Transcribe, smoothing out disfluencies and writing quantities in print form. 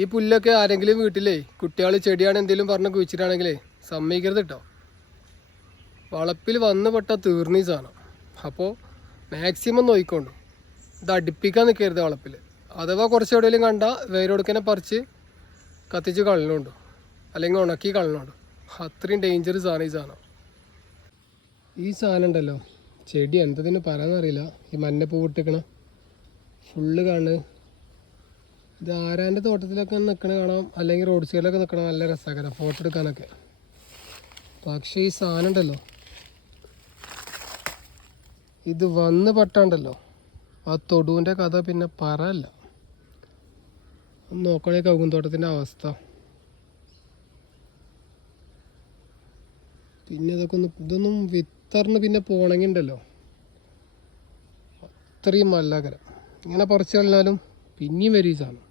ഈ പുല്ലൊക്കെ ആരെങ്കിലും വീട്ടിലേ കുട്ടികൾ ചെടിയാണ് എന്തെങ്കിലും പറഞ്ഞ് കുഴിച്ചിട്ടാണെങ്കിലേ സമ്മതിക്കരുത് കേട്ടോ. വളപ്പിൽ വന്ന് പെട്ടാൽ തീർന്നീ സാധനം. അപ്പോൾ മാക്സിമം നോക്കിക്കൊണ്ട് ഇത് അടുപ്പിക്കാൻ നിൽക്കരുത് വളപ്പിൽ. അഥവാ കുറച്ച് എവിടെയെങ്കിലും കണ്ടാൽ വേരോടുക്കനെ പറിച്ച് കത്തിച്ച് കളഞ്ഞുകൊണ്ട് അല്ലെങ്കിൽ ഉണക്കി കളഞ്ഞുകൊണ്ട്. അത്രയും ഡേഞ്ചർ സാധനം ഈ സാധനം. ഈ സാധനം ഉണ്ടല്ലോ, ചെടി എന്തതിന് പറയാന്നറിയില്ല. ഈ മഞ്ഞപ്പൂ വിട്ടിക്കണ ഫുള്ള് കാണുന്നത്. ഇത് ആരാൻ്റെ തോട്ടത്തിലൊക്കെ നിൽക്കണ കാണാം, അല്ലെങ്കിൽ റോഡ് സൈഡിലൊക്കെ നിൽക്കണം. നല്ല രസമാക്കാം ഫോട്ടോ എടുക്കാനൊക്കെ. പക്ഷേ ഈ സാധനം ഉണ്ടല്ലോ, ഇത് വന്ന് പെട്ടാണ്ടല്ലോ ആ തൊടുവിൻ്റെ കഥ പിന്നെ പറയല്ല. നോക്കണേ കവുങ്ങുന്തോട്ടത്തിൻ്റെ അവസ്ഥ. പിന്നെ ഇതൊന്നും വിത്തറിന് പിന്നെ പോണെങ്കിൽ ഉണ്ടല്ലോ അത്രയും മല്ലകരം. ഇങ്ങനെ പറിച്ചു കളഞ്ഞാലും പിന്നെയും വരും ഈ സാധനം.